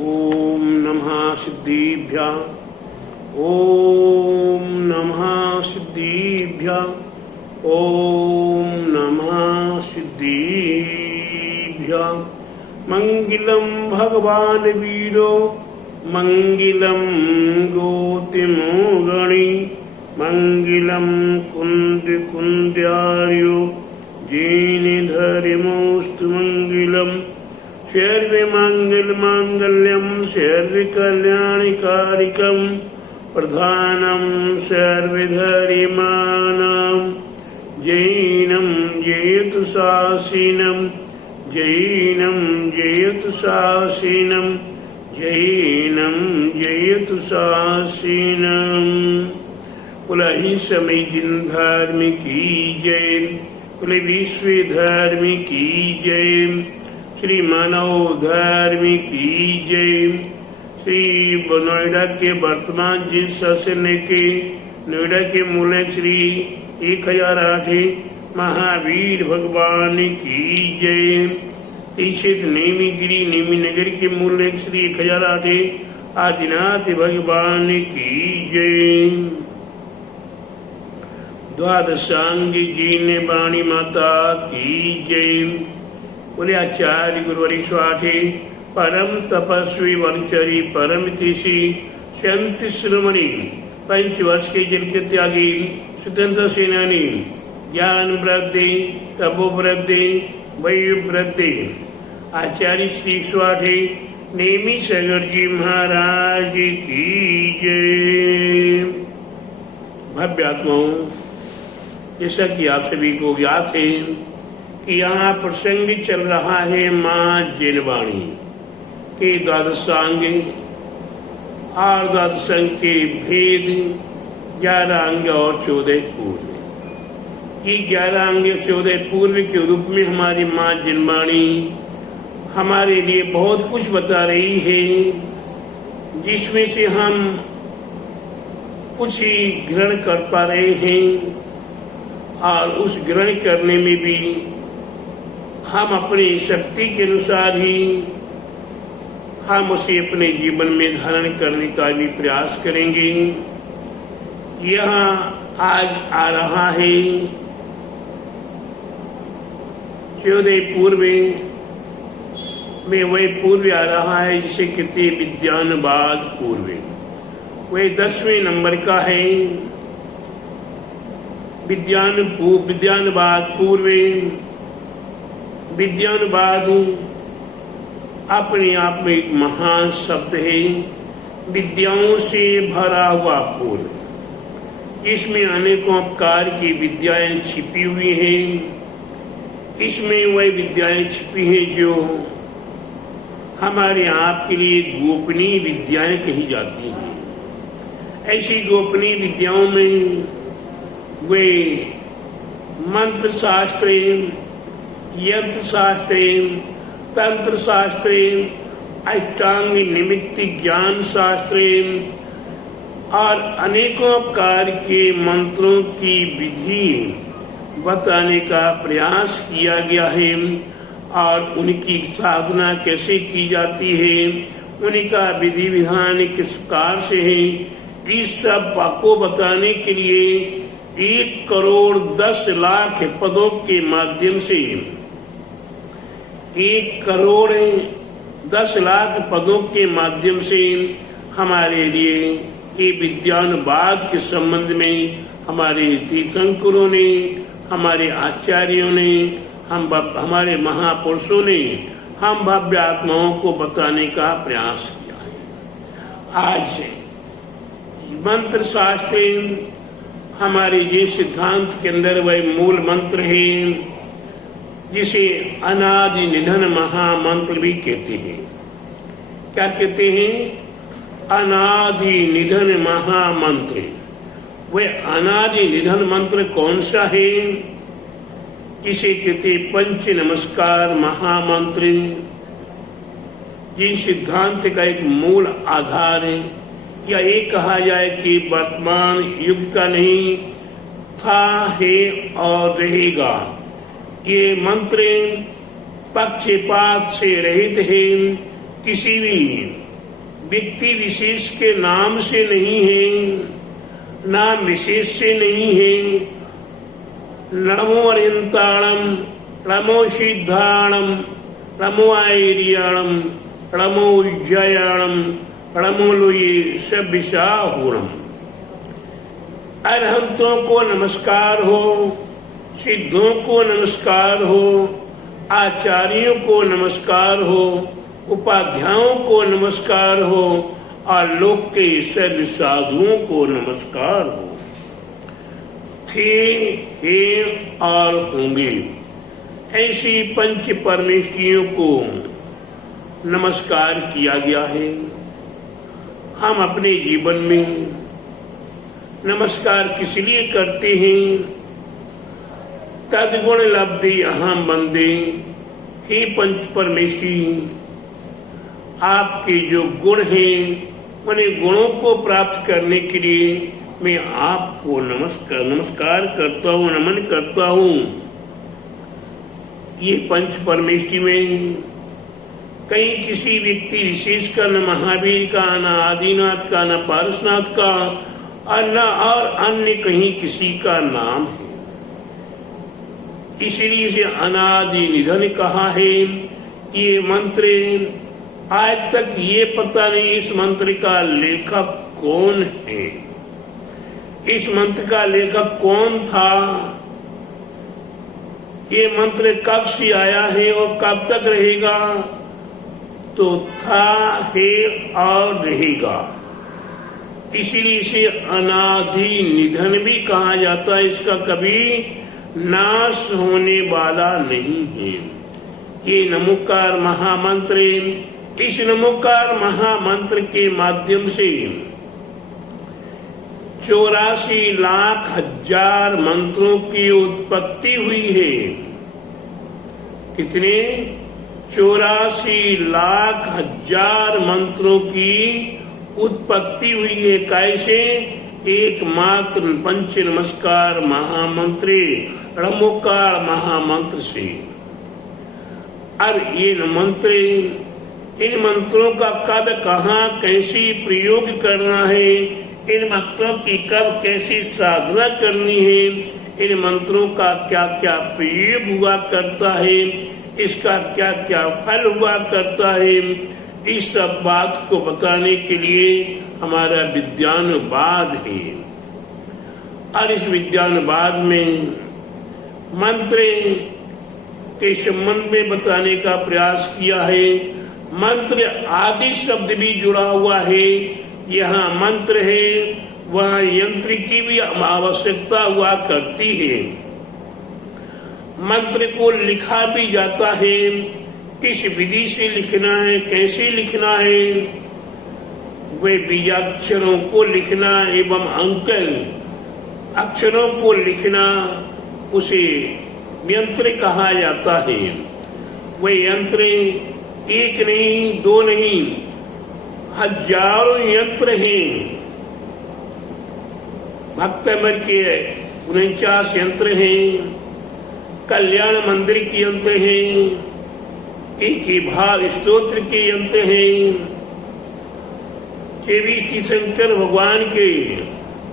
ओम नमः सिद्धिभ्यः। ओम नमः सिद्धिभ्यः। ओम नमः सिद्धिभ्यः। मंगलम भगवान वीरो मंगलम गोतिमोगणी मंगलम कुंद कुंद्यार्यो जैनिधर्मोस्तु मंगलम सर्वे मंगल मांगल्यम सर्वे कल्याणकारिकम प्रधानम सर्वधर्माणां जैनं जयतु शासीनं जैनं जयतु शासीनं जैनं जयतु शासीनं। बोला ही समय जिन धर्म की जय, बोले विश्व धर्म की जय, श्री मानव धर्म की जय। श्री नोएडा के वर्तमान जिस शासन के नोएडा के मूल्य श्री 1008 महावीर भगवान की जय। तीक्षित नेमीगिरी नेमी नगर के मूल्य श्री 1008 आदिनाथ भगवान की जय। द्वादशांगी जी ने वाणी माता की जय। बोले आचार्य गुरुवरी स्वाठे परम तपस्वी वनचरी परम तिषि संत श्रोमणी 5 वर्ष के जेल के त्यागी स्वतंत्र सेनानी ज्ञान वृद्धि तपो वृद्धि वैय वृद्धि आचार्य श्री स्वाठे नेमी सागर जी महाराज की जय। भव्य आत्माओं, जैसा कि आप सभी को ज्ञात है कि यहाँ प्रसंग चल रहा है माँ जिनवाणी के द्वादशांग और द्वादशांग के भेद 11 अंग और 14 पूर्व। ये 11 अंग 14 पूर्व के रूप में हमारी माँ जिनवाणी हमारे लिए बहुत कुछ बता रही है, जिसमें से हम कुछ ही ग्रहण कर पा रहे हैं और उस ग्रहण करने में भी हम अपनी शक्ति के अनुसार ही हम उसे अपने जीवन में धारण करने का भी प्रयास करेंगे। यह आज आ रहा है 14 पूर्व में वही पूर्व आ रहा है जिसे कहते विज्ञानवाद पूर्व। वही 10वें नंबर का है विज्ञानवाद पूर्व। विज्ञानवाद अपने आप में एक महान शब्द है, विद्याओं से भरा हुआ पूर्व। इसमें अनेकों प्रकार की विद्याएं छिपी हुई हैं। इसमें वही विद्याएं छिपी हैं जो हमारे आप के लिए गोपनीय विद्याएं कही जाती हैं। ऐसी गोपनीय विद्याओं में वे मंत्र शास्त्र, यंत्र शास्त्र, तंत्र शास्त्र, अष्टांग निमित्त ज्ञान शास्त्र और अनेकों प्रकार के मंत्रों की विधि बताने का प्रयास किया गया है और उनकी साधना कैसे की जाती है, उनका विधि विधान किस प्रकार से है, इस सब को बताने के लिए 1,10,00,000 पदों के माध्यम से 1,10,00,000 पदों के माध्यम से हमारे लिए ये विज्ञानवाद के संबंध में हमारे तीर्थंकरों ने, हमारे आचार्यों ने, हमारे महापुरुषों ने हम भव्य आत्माओं को बताने का प्रयास किया है। आज मंत्र शास्त्र हमारे जो सिद्धांत के अंदर वह मूल मंत्र है जिसे अनादि निधन महामंत्र भी कहते हैं। क्या कहते हैं? अनादि निधन महामंत्र। वह अनादि निधन मंत्र कौन सा है? इसे कहते पंच नमस्कार महामंत्र। ये सिद्धांत का एक मूल आधार है, या ये कहा जाए कि वर्तमान युग का नहीं था, है और रहेगा। ये मंत्र पक्षपात से रहित है, किसी भी व्यक्ति विशेष के नाम से नहीं है, नाम विशेष से नहीं है। नमो अरियंताणम, नमो सिद्धाणम, नमो आयरियाणम, नमो उज्जयाणम, नमो लोये सविशाहूरम। अरहंतों को नमस्कार हो, सिद्धों को नमस्कार हो, आचार्यों को नमस्कार हो, उपाध्यायों को नमस्कार हो और लोक के सर्व साधुओं को नमस्कार हो। थे, हैं और होंगे ऐसी पंच परमेष्ठियों को नमस्कार किया गया है। हम अपने जीवन में नमस्कार किस लिए करते हैं? तद्गुण लब्धि अहम बंदे, हे पंच परमेष्ठी, आपके जो गुण हैं उन्हें गुणों को प्राप्त करने के लिए मैं आपको नमस्कार करता हूँ, नमन करता हूँ। ये पंच परमेष्ठी में कहीं किसी व्यक्ति विशेष का, न महावीर का, न आदिनाथ का, न पारसनाथ का और अन्य कहीं किसी का नाम है। इसलिए इसे अनादि निधन कहा है। ये मंत्र आज तक ये पता नहीं इस मंत्र का लेखक कौन है, इस मंत्र का लेखक कौन था, ये मंत्र कब से आया है और कब तक रहेगा। तो था, है और रहेगा। इसीलिए इसे अनादि निधन भी कहा जाता है। इसका कभी नाश होने वाला नहीं है। ये नमोकार महामंत्र, इस नमोकार महामंत्र के माध्यम से 84 लाख हजार मंत्रों की उत्पत्ति हुई है। कितने? 84 लाख हजार मंत्रों की उत्पत्ति हुई है। कैसे? एकमात्र पंच नमस्कार महामंत्र, नमोकार महामंत्र से। अब ये मंत्र, इन मंत्रों का कब, कहाँ, कैसे प्रयोग करना है, इन मंत्रों की कब कैसी साधना करनी है, इन मंत्रों का क्या क्या प्रयोग हुआ करता है, इसका क्या क्या फल हुआ करता है, इस सब बात को बताने के लिए हमारा विज्ञानवाद है। और इस विज्ञानवाद में मंत्र के संबंध में बताने का प्रयास किया है। मंत्र आदि शब्द भी जुड़ा हुआ है। यहाँ मंत्र है, वहाँ यंत्र की भी आवश्यकता हुआ करती है। मंत्र को लिखा भी जाता है, किस विधि से लिखना है, कैसे लिखना है, वे बीजाक्षरों को लिखना एवं अंक अक्षरों को लिखना, उसे यंत्र कहा जाता है। वे यंत्र एक नहीं, दो नहीं, हजारों यंत्र हैं। भक्तमर के 49 यंत्र हैं, कल्याण मंदिर के यंत्र हैं, एक ही भाव स्तोत्र के यंत्र हैं, 24 तीर्थंकर भगवान के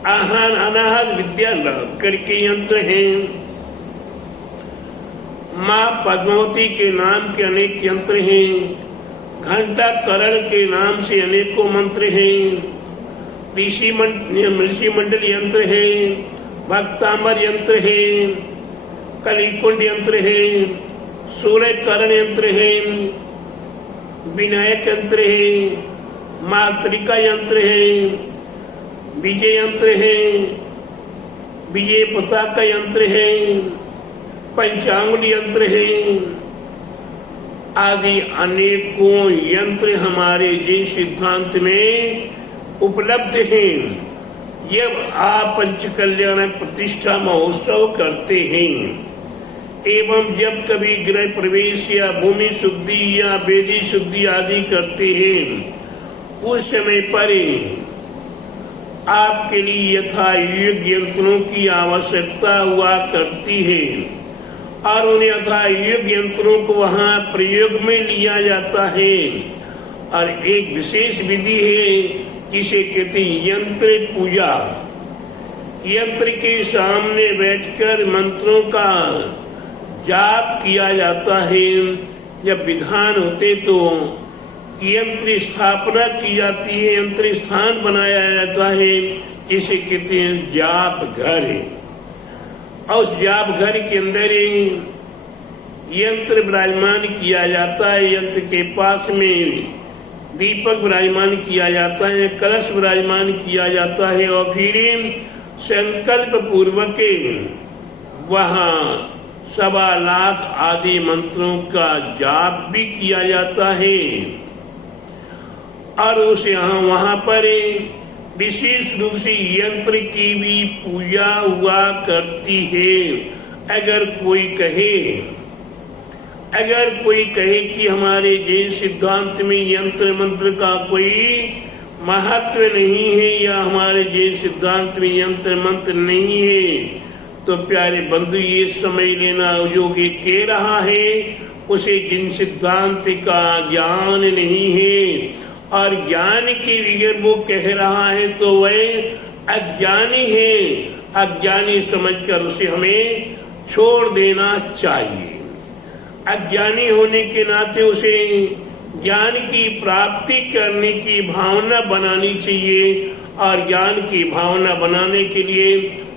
आहान अनाहत विद्या करके यंत्र हैं, माँ पद्मावती के नाम के अनेक यंत्र हैं, घंटा करण के नाम से अनेकों मंत्र हैं, ऋषि मंडल यंत्र है, भक्तांबर यंत्र है, कलिकुंड यंत्र है, सूर्य करण यंत्र है, विनायक यंत्र है, मातृका यंत्र है, विजय यंत्र है, विजय पताका यंत्र है, पंचांगुल यंत्र है, आदि अनेकों यंत्र हमारे जैन सिद्धांत में उपलब्ध हैं। जब आप पंचकल्याण प्रतिष्ठा महोत्सव करते हैं एवं जब कभी गृह प्रवेश या भूमि शुद्धि या वेदी शुद्धि आदि करते हैं, उस समय पर आपके लिए यथा युग यंत्रों की आवश्यकता हुआ करती है और उन यथा युग यंत्रों को वहाँ प्रयोग में लिया जाता है और एक विशेष विधि है जिसे कहते हैं यंत्र पूजा। यंत्र के सामने बैठकर मंत्रों का जाप किया जाता है। जब विधान होते तो यंत्र स्थापना की जाती है, यंत्र स्थान बनाया जाता है, जिसे कहते हैं जाप घर। और उस जाप घर के अंदर यंत्र विराजमान किया जाता है। यंत्र के पास में दीपक विराजमान किया जाता है, कलश विराजमान किया जाता है और फिर संकल्प पूर्वक वहाँ 1.25 लाख आदि मंत्रों का जाप भी किया जाता है। और उस वहाँ पर विशेष रूप से यंत्र की भी पूजा हुआ करती है। अगर कोई कहे कि हमारे जैन सिद्धांत में यंत्र मंत्र का कोई महत्व नहीं है या हमारे जैन सिद्धांत में यंत्र मंत्र नहीं है, तो प्यारे बंधु ये समझ लेना, जो ये कह रहा है उसे जिन सिद्धांत का ज्ञान नहीं है और ज्ञान के बगैर वो कह रहा है तो वह अज्ञानी है। अज्ञानी समझकर उसे हमें छोड़ देना चाहिए। अज्ञानी होने के नाते उसे ज्ञान की प्राप्ति करने की भावना बनानी चाहिए और ज्ञान की भावना बनाने के लिए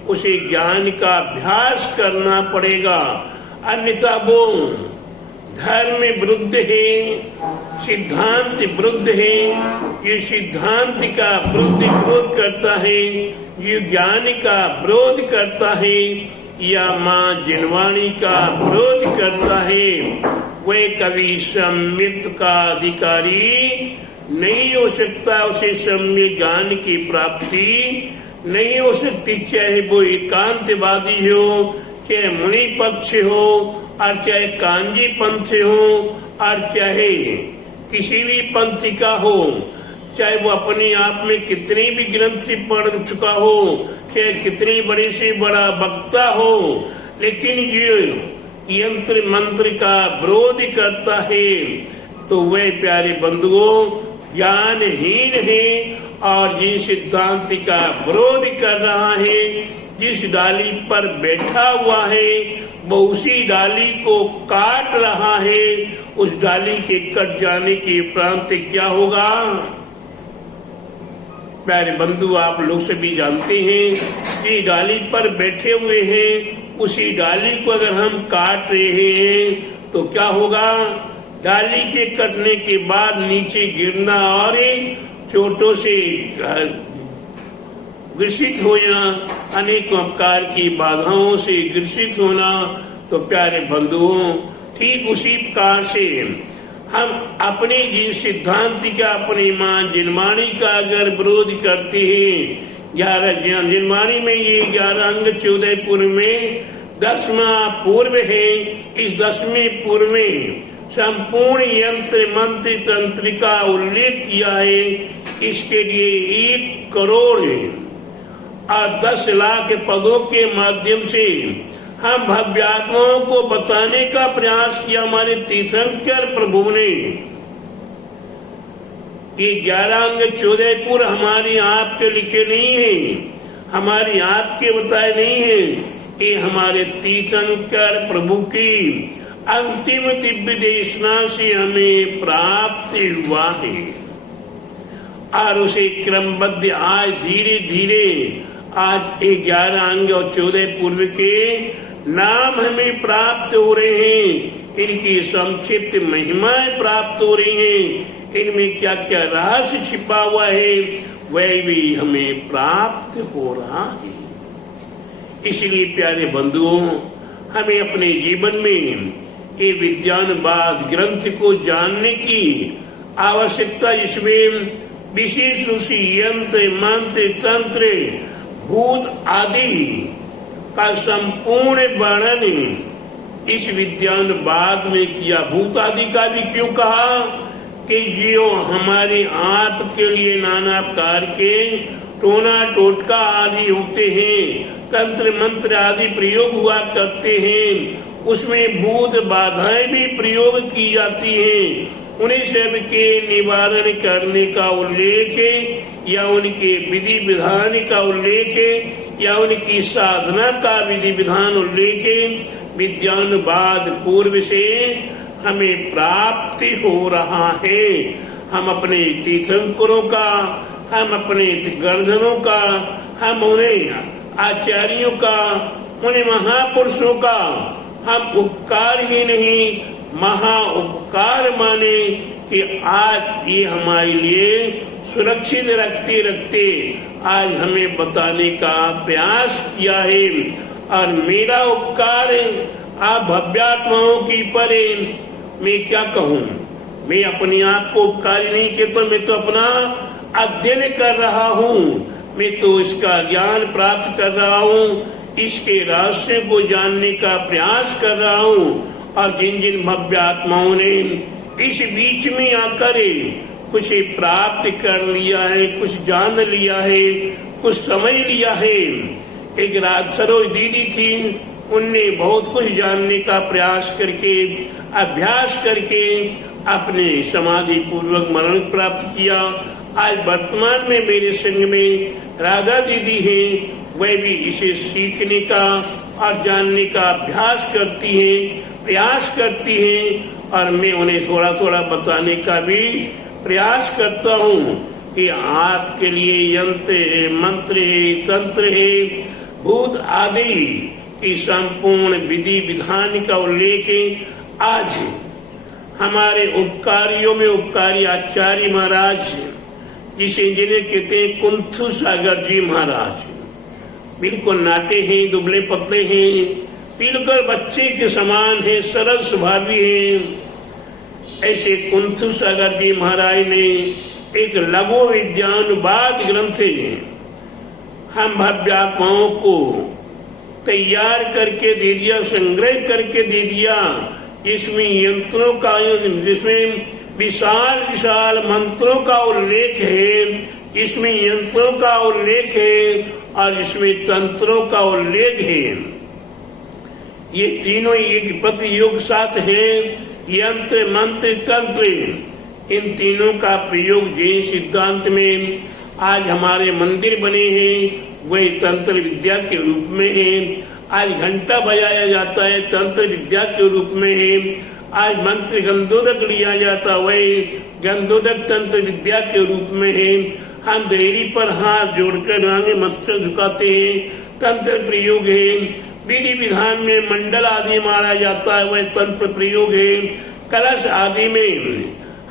उसे ज्ञान का अभ्यास करना पड़ेगा। अन्यथा वो धर्म विरुद्ध है, सिद्धांत विरुद्ध है। ये सिद्धांत का विरोध करता है, ये ज्ञान का विरोध करता है या माँ जिनवाणी का विरोध करता है। वह कभी सम्यक का अधिकारी नहीं हो सकता, उसे सम्यक ज्ञान की प्राप्ति नहीं हो सकती। चाहे वो एकांतवादी हो, चाहे मुनि पक्ष हो और चाहे कांजी पंथ हो और चाहे किसी भी पंथ का हो, चाहे वो अपने आप में कितने भी ग्रंथ से पढ़ चुका हो, चाहे कितने बड़े से बड़ा वक्ता हो, लेकिन ये यंत्र मंत्र का विरोध करता है तो वह प्यारे बंधुओं ज्ञानहीन है और जिन सिद्धांत का विरोध कर रहा है, जिस डाली पर बैठा हुआ है वो उसी डाली को काट रहा है। उस डाली के कट जाने के उपरांत क्या होगा? प्यारे बंधु आप लोग सभी जानते हैं कि डाली पर बैठे हुए हैं, उसी डाली को अगर हम काट रहे हैं तो क्या होगा? डाली के कटने के बाद नीचे गिरना और चोटों से ग्रसित होना, अनेक प्रकार की बाधाओं से ग्रसित होना। तो प्यारे बंधुओं ठीक उसी प्रकार से हम अपने जी सिद्धांत का, अपनी माँ जिनवाणी का अगर विरोध करते हैं, 11 जिनवाणी में ये 11 अंग 14 पूर्व में 10वां पूर्व है। इस 10वें पूर्व में संपूर्ण यंत्र मंत्र तंत्र का उल्लेख किया है। इसके लिए 1 करोड़ और 10 लाख पदों के माध्यम से हम भव्यात्माओं को बताने का प्रयास किया हमारे तीर्थंकर प्रभु ने। ये 11 अंग 14 पूर्व हमारी आपके लिखे नहीं है, हमारी आपके बताए नहीं है, ये हमारे तीर्थंकर प्रभु की अंतिम दिव्य देशना से हमें प्राप्त हुआ है। और उसे क्रमबद्ध आज धीरे धीरे आज 11 अंग और 14 पूर्व के नाम हमें प्राप्त हो रहे हैं, इनकी संक्षिप्त महिमाएं प्राप्त हो रही हैं, इनमें क्या क्या रहस्य छिपा हुआ है वह भी हमें प्राप्त हो रहा है। इसलिए प्यारे बंधुओं हमें अपने जीवन में ये विज्ञानवाद ग्रंथ को जानने की आवश्यकता, जिसमें विशेष रूप से यंत्र मंत्र तंत्र भूत आदि का संपूर्ण वर्णन इस विज्ञानवाद में किया। भूत आदि का भी क्यों कहा कि जो हमारे आप के लिए नाना प्रकार के टोना टोटका आदि होते हैं, तंत्र मंत्र आदि प्रयोग हुआ करते हैं, उसमें भूत बाधाएं भी प्रयोग की जाती हैं। उन्हीं सब के निवारण करने का उल्लेख है, या उनके विधि विधान का उल्लेख है, या उनकी साधना का विधि विधान उल्लेख है। विज्ञानवाद पूर्व से हमें प्राप्ति हो रहा है। हम अपने तीर्थंकरों का, हम अपने गर्धनों का, हम उन्हें आचार्यों का, उन्हें महापुरुषों का हम उपकार ही नहीं महा उपकार माने कि आज ये हमारे लिए सुरक्षित रखते रखते आज हमें बताने का प्रयास किया है। और मेरा उपकार आप भव्यात्माओं की परे मैं क्या कहूँ, मैं अपने आप को उपकारी नहीं कहता, मैं तो अपना अध्ययन कर रहा हूँ, मैं तो इसका ज्ञान प्राप्त कर रहा हूँ, इसके रहस्य को जानने का प्रयास कर रहा हूँ। और जिन जिन भव्य आत्माओं ने इस बीच में आकर कुछ प्राप्त कर लिया है, कुछ जान लिया है, कुछ समझ लिया है। एक राजसरोज दीदी थी, उनने बहुत कुछ जानने का प्रयास करके, अभ्यास करके अपने समाधि पूर्वक मरण प्राप्त किया। आज वर्तमान में मेरे संग में राधा दीदी हैं, वह भी इसे सीखने का और जानने का अभ्यास करती हैं, प्रयास करती हैं। और मैं उन्हें थोड़ा थोड़ा बताने का भी प्रयास करता हूँ कि आपके लिए यंत्र है, मंत्र है, तंत्र है, भूत आदि की संपूर्ण विधि विधान का उल्लेख है। आज हमारे उपकारियों में उपकारी आचार्य महाराज, जिसे जिन्हें कहते हैं कुंथु सागर जी महाराज, बिल्कुल नाटे हैं, दुबले पतले हैं, बिल्कुल बच्चे के समान है, सरल स्वभावी है। ऐसे कुंथु सागर जी महाराज ने एक लघु विज्ञानवाद ग्रंथ हम भव्य आत्माओं को तैयार करके दे दिया, संग्रह करके दे दिया, जिसमें यंत्रों का, जिसमें विशाल विशाल मंत्रों का उल्लेख है, जिसमें यंत्रों का उल्लेख है और इसमें तंत्रों का उल्लेख है। ये तीनों एक प्रति योग साथ है, यंत्र मंत्र तंत्र। इन तीनों का प्रयोग जैन सिद्धांत में आज हमारे मंदिर बने हैं, वही तंत्र विद्या के रूप में है। आज घंटा बजाया जाता है, तंत्र विद्या के रूप में है। आज मंत्र गंधोदक लिया जाता, वही गंधोदक तंत्र विद्या के रूप में है। हम देहरी पर हाथ जोड़कर आगे मस्तक झुकाते हैं, तंत्र प्रयोग है। विधि विधान में मंडल आदि मारा जाता है, वह तंत्र प्रयोग है। कलश आदि में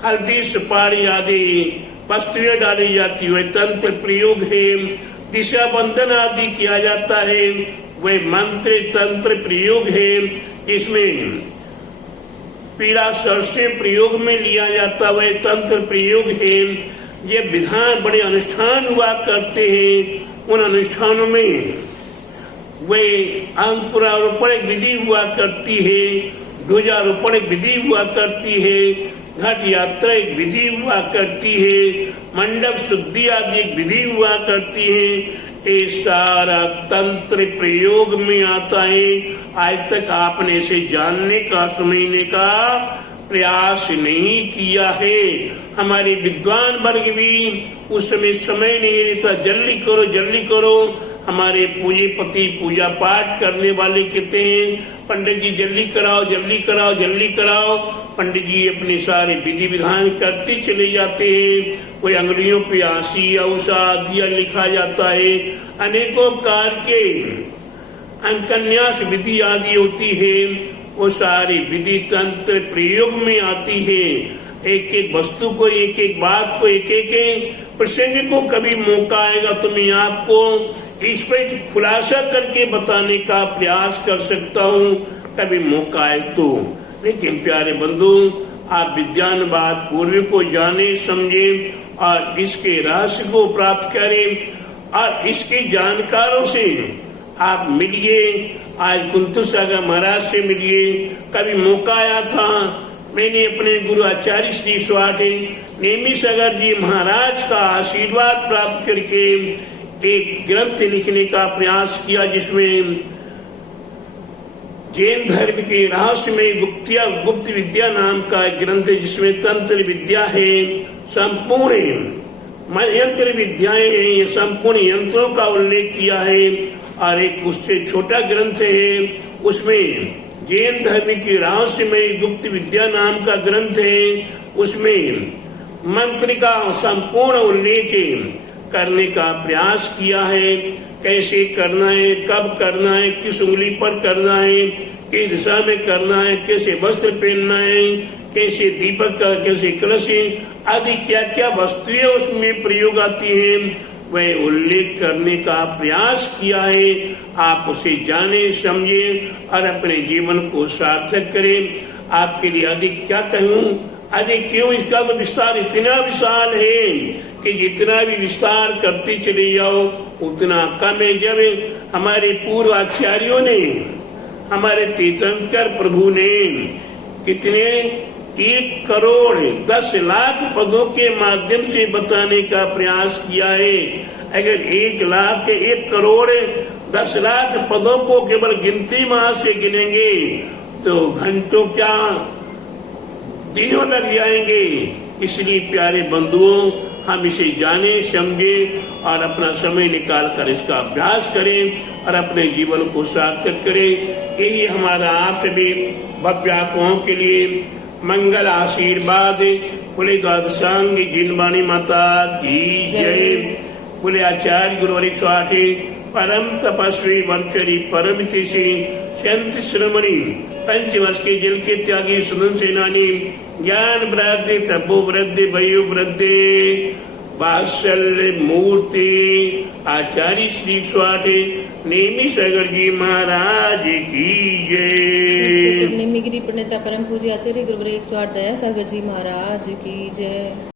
हल्दी सुपारी आदि वस्तुएं डाली जाती है, वह तंत्र प्रयोग है। दिशा बंधन आदि किया जाता है, वह मंत्र तंत्र प्रयोग है। इसमें पीला सरसे प्रयोग में लिया जाता, वह तंत्र प्रयोग है। ये विधान बड़े अनुष्ठान हुआ करते हैं, उन अनुष्ठानों में वे अंकुरारोपण एक विधि हुआ करती है, ध्वजारोपण एक विधि हुआ करती है, घट यात्रा एक विधि हुआ करती है, मंडप शुद्धि आदि एक विधि हुआ करती है। ये सारा तंत्र प्रयोग में आता है। आज तक आपने इसे जानने का, समझने का प्रयास नहीं किया है। हमारे विद्वान वर्ग भी उस समय नहीं रहता, जल्दी करो जल्दी करो। हमारे पूजीपति पूजा पाठ करने वाले कहते हैं पंडित जी जल्दी कराओ जल्दी कराओ जल्दी कराओ। पंडित जी अपने सारे विधि विधान करते चले जाते हैं। कोई अंगुलियों पे आसी औषध दिया लिखा जाता है, अनेकों प्रकार के अंकन्यास विधि आदि होती है, वो सारी विधि तंत्र प्रयोग में आती है। एक एक वस्तु को, एक एक बात को, एक एक प्रसंग को कभी मौका आएगा तो मैं आपको इस पर खुलासा करके बताने का प्रयास कर सकता हूँ, कभी मौका आए तो। लेकिन प्यारे बंधु, आप विज्ञानवाद पूर्व को जाने समझे और इसके रहस्य को प्राप्त करें और इसके जानकारों से आप मिलिए। आज कुंथु सागर महाराज से मिलिए। कभी मौका आया था, मैंने अपने गुरु आचार्य श्री स्वाति नेमी सागर जी महाराज का आशीर्वाद प्राप्त करके एक ग्रंथ लिखने का प्रयास किया, जिसमें जैन धर्म के रहस्य में गुप्त विद्या नाम का एक ग्रंथ है, जिसमें तंत्र विद्या है, संपूर्ण यंत्र विद्याएं हैं, ये संपूर्ण यंत्रों का उल्लेख किया है। और एक उससे छोटा ग्रंथ है, उसमें जैन धर्म की रहस्य में गुप्त विद्या नाम का ग्रंथ है, उसमें मंत्र का संपूर्ण उल्लेख करने का प्रयास किया है। कैसे करना है, कब करना है, किस उंगली पर करना है, किस दिशा में करना है, कैसे वस्त्र पहनना है, कैसे दीपक का, कैसे कलश आदि क्या क्या वस्तुएं उसमें प्रयोग आती है, वह उल्लेख करने का प्रयास किया है। आप उसे जाने, समझे और अपने जीवन को सार्थक करें। आपके लिए अधिक क्या कहूँ, अधिक क्यों, इसका तो विस्तार इतना विशाल है कि जितना भी विस्तार करते चले जाओ उतना कम है। जब हमारे पूर्व आचार्यों ने, हमारे तीर्थंकर प्रभु ने कितने 1,10,00,000 पदों के माध्यम से बताने का प्रयास किया है। अगर 1,00,000 1,10,00,000 पदों को केवल गिनती माह से गिनेंगे तो घंटों क्या दिनों लग जाएंगे। इसलिए प्यारे बंधुओं, हम इसे जाने, समझे और अपना समय निकाल कर इसका अभ्यास करें और अपने जीवन को सार्थक करें। यही हमारा आप सभी भव्य आत्माओं के लिए मंगल आशीर्वाद। बोले द्वादशांगी जिनवाणी माता की जय। बोले आचार्य गुरुवर 108 परम तपस्वी वंचरी परम तिशी संत श्रमणी पंचवर्ष के जल के त्यागी सुदन सेनानी ज्ञान वृद्धि तपो वृद्धि वयु वृद्धि वात्सल्य मूर्ति आचार्य श्री 108 नेमी सागर जी महाराज की जय। नेमीगिरी प्रणेता परम पूज्य आचार्य गुरुवर 108 दया सागर जी महाराज की जय।